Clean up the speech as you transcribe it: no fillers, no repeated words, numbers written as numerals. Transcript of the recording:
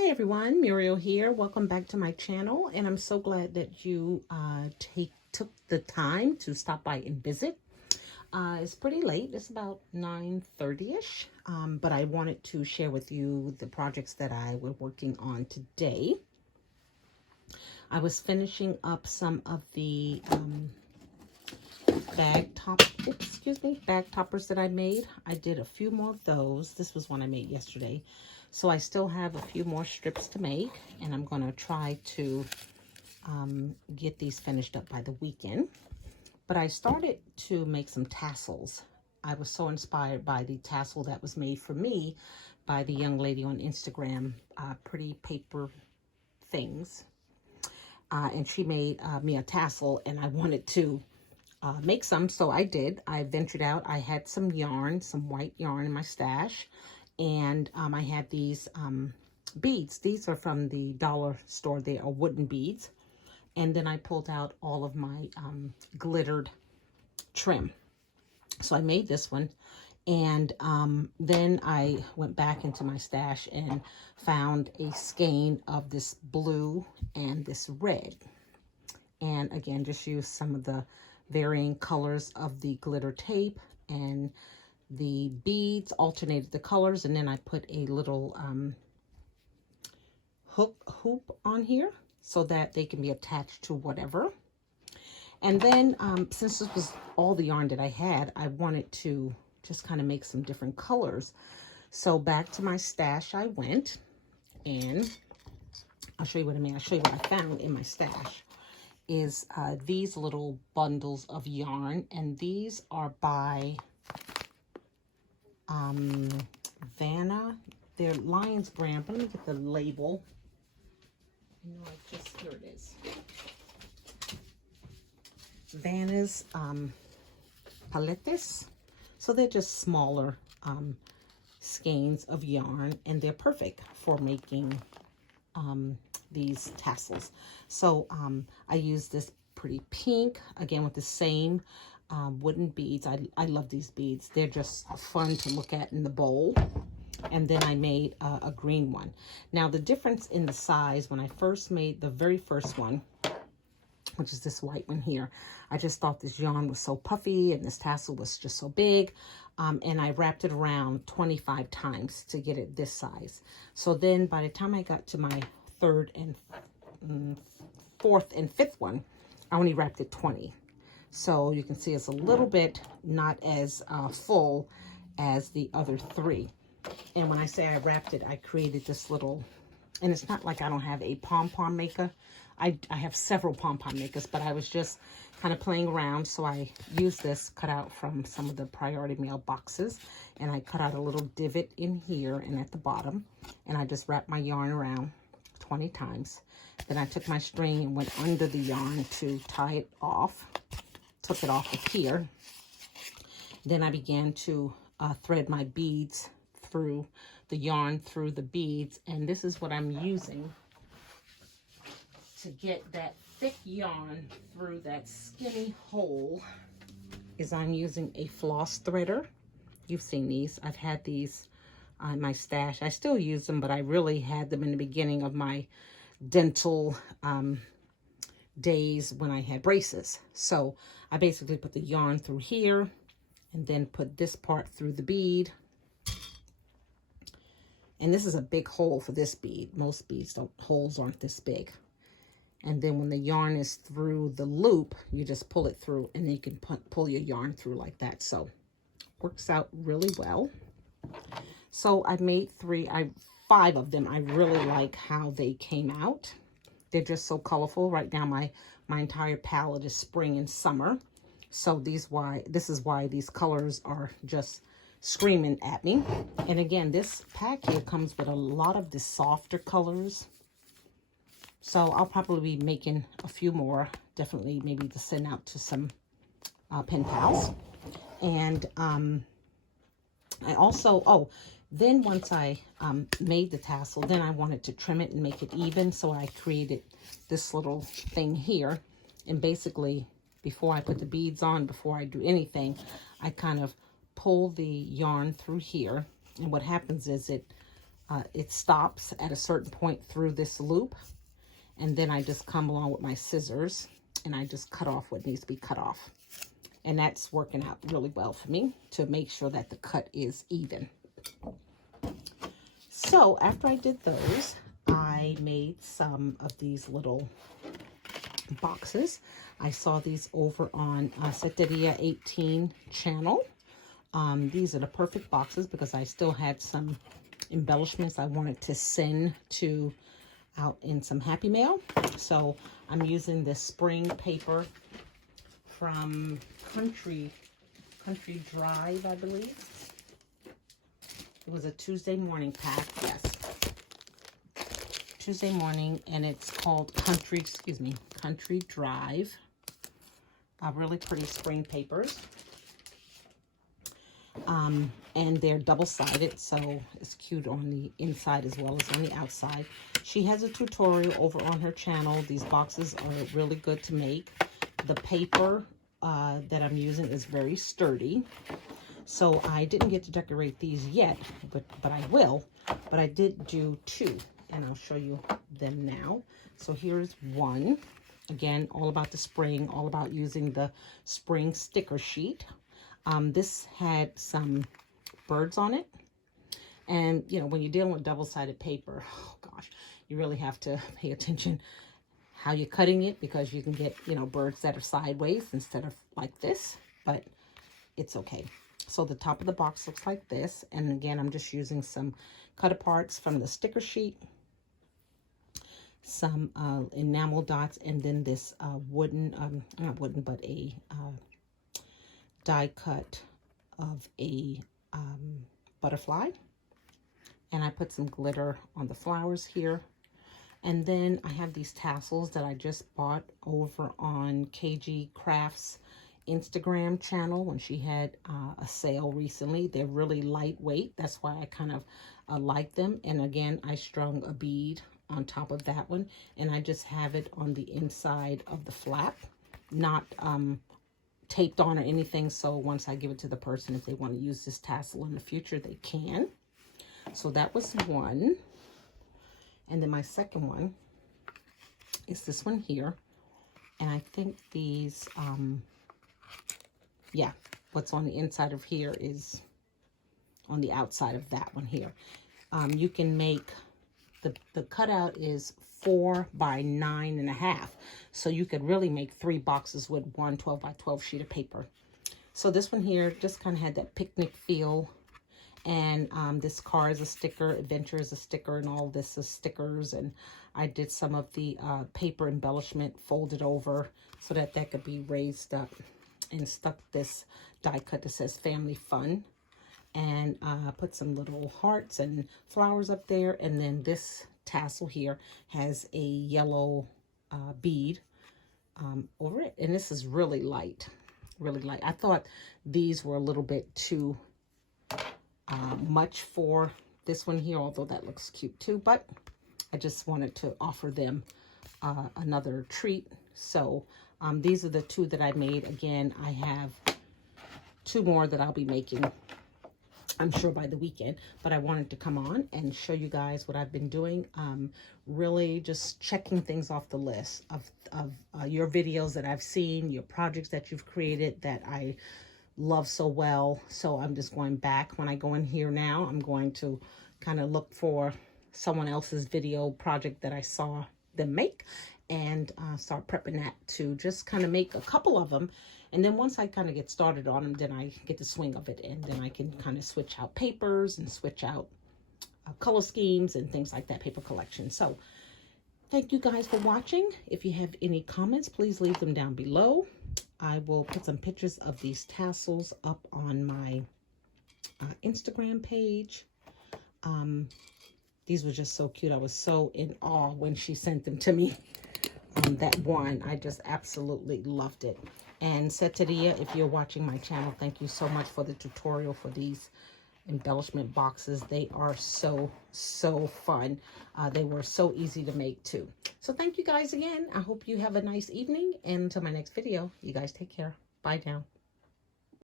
Hi everyone, Muriel here. Welcome back to my channel, and I'm so glad that you took the time to stop by and visit. It's pretty late. It's about 9:30ish, but I wanted to share with you the projects that I was working on today. I was finishing up some of the bag toppers that I made. I did a few more of those. This was one I made yesterday. So I still have a few more strips to make, and I'm going to try to get these finished up by the weekend. But I started to make some tassels. I was so inspired by the tassel that was made for me by the young lady on Instagram, Pretty Paper Things. And she made me a tassel, and I wanted to make some, so I did. I ventured out. I had some yarn, some white yarn in my stash, and I had these beads. These are from the dollar store. They are wooden beads. And then I pulled out all of my glittered trim. So I made this one, and then I went back into my stash and found a skein of this blue and this red. And again, just used some of the varying colors of the glitter tape and the beads, alternated the colors, and then I put a little hoop on here so that they can be attached to whatever. And then since this was all the yarn that I had, I wanted to just kind of make some different colors. So back to my stash I went, and I'll show you what I mean. I'll show you what I found in my stash. Is these little bundles of yarn, and these are by Vanna. They're Lion's brand, but let me get the label. Here it is. Vanna's palettes. So they're just smaller skeins of yarn, and they're perfect for making these tassels. So I use this pretty pink, again with the same wooden beads. I love these beads. They're just fun to look at in the bowl. And then I made a green one. Now the difference in the size, when I first made the very first one, which is this white one here, I just thought this yarn was so puffy and this tassel was just so big. And I wrapped it around 25 times to get it this size. So then by the time I got to my third and fourth and fifth one, I only wrapped it 20. So you can see it's a little bit not as full as the other three. And when I say I wrapped it, I created this little, and it's not like I don't have a pom-pom maker. I have several pom-pom makers, but I was just kind of playing around. So I used this cut out from some of the Priority Mail boxes, and I cut out a little divot in here and at the bottom, and I just wrapped my yarn around 20 times. Then I took my string and went under the yarn to tie it off, took it off of here. Then I began to thread my beads through the yarn, through the beads, and this is what I'm using to get that thick yarn through that skinny hole. Is I'm using a floss threader. You've seen these. I've had these in my stash. I still use them, but I really had them in the beginning of my dental days when I had braces. So I basically put the yarn through here and then put this part through the bead. And this is a big hole for this bead. Most beads holes aren't this big. And then when the yarn is through the loop, you just pull it through, and then you can pull your yarn through like that. So works out really well. So I made five of them. I really like how they came out. They're just so colorful. Right now my entire palette is spring and summer. So this is why these colors are just screaming at me. And again, this pack here comes with a lot of the softer colors. So I'll probably be making a few more, definitely maybe to send out to some pen pals. And I also, then once I made the tassel, then I wanted to trim it and make it even. So I created this little thing here. And basically, before I put the beads on, before I do anything, I kind of pull the yarn through here, and what happens is it it stops at a certain point through this loop. And then I just come along with my scissors and I just cut off what needs to be cut off. And that's working out really well for me to make sure that the cut is even. So after I did those, I made some of these little boxes. I saw these over on Setteria 18 channel. These are the perfect boxes because I still had some embellishments I wanted to send to out in some Happy Mail. So I'm using this spring paper from Country Drive, I believe. It was a Tuesday morning pack, yes. Tuesday morning, and it's called Country Drive. Really pretty spring papers. And they're double-sided, so it's cute on the inside as well as on the outside. She has a tutorial over on her channel. These boxes are really good to make. The paper that I'm using is very sturdy. So I didn't get to decorate these yet, but I will. But I did do two, and I'll show you them now. So here's one. Again, all about the spring, all about using the spring sticker sheet. This had some birds on it. And, you know, when you're dealing with double-sided paper, oh gosh, you really have to pay attention how you're cutting it, because you can get, you know, birds that are sideways instead of like this, but it's okay. So the top of the box looks like this. And again, I'm just using some cut aparts from the sticker sheet, some enamel dots, and then this wooden, not wooden, but a die cut of a butterfly. And I put some glitter on the flowers here. And then I have these tassels that I just bought over on KG Crafts Instagram channel when she had a sale recently. They're really lightweight. That's why I kind of like them. And again, I strung a bead on top of that one. And I just have it on the inside of the flap, not taped on or anything. So once I give it to the person, if they want to use this tassel in the future, they can. So that was one. And then my second one is this one here. And I think these, yeah, what's on the inside of here is on the outside of that one here. You can make, the cutout is 4 by 9.5. So you could really make 3 boxes with one 12 by 12 sheet of paper. So this one here just kind of had that picnic feel. And this car is a sticker, adventure is a sticker, and all this is stickers. And I did some of the paper embellishment folded over so that that could be raised up, and stuck this die cut that says family fun. And put some little hearts and flowers up there. And then this tassel here has a yellow bead over it. And this is really light, really light. I thought these were a little bit too much for this one here, although that looks cute too, but I just wanted to offer them another treat. So these are the 2 that I made. Again, I have 2 more that I'll be making, I'm sure, by the weekend, but I wanted to come on and show you guys what I've been doing. Really just checking things off the list of your videos that I've seen, your projects that you've created that I love so well. So I'm just going back. When I go in here now, I'm going to kind of look for someone else's video project that I saw them make, and start prepping that to just kind of make a couple of them. And then once I kind of get started on them, then I get the swing of it, and then I can kind of switch out papers and switch out color schemes and things like that, paper collection. So thank you guys for watching. If you have any comments, please leave them down below. I will put some pictures of these tassels up on my Instagram page. These were just so cute. I was so in awe when she sent them to me. That one, I just absolutely loved it. And Setteria, if you're watching my channel, thank you so much for the tutorial for these embellishment boxes. They are so fun. They were so easy to make too. So thank you guys again. I hope you have a nice evening, and until my next video, you guys take care. Bye now.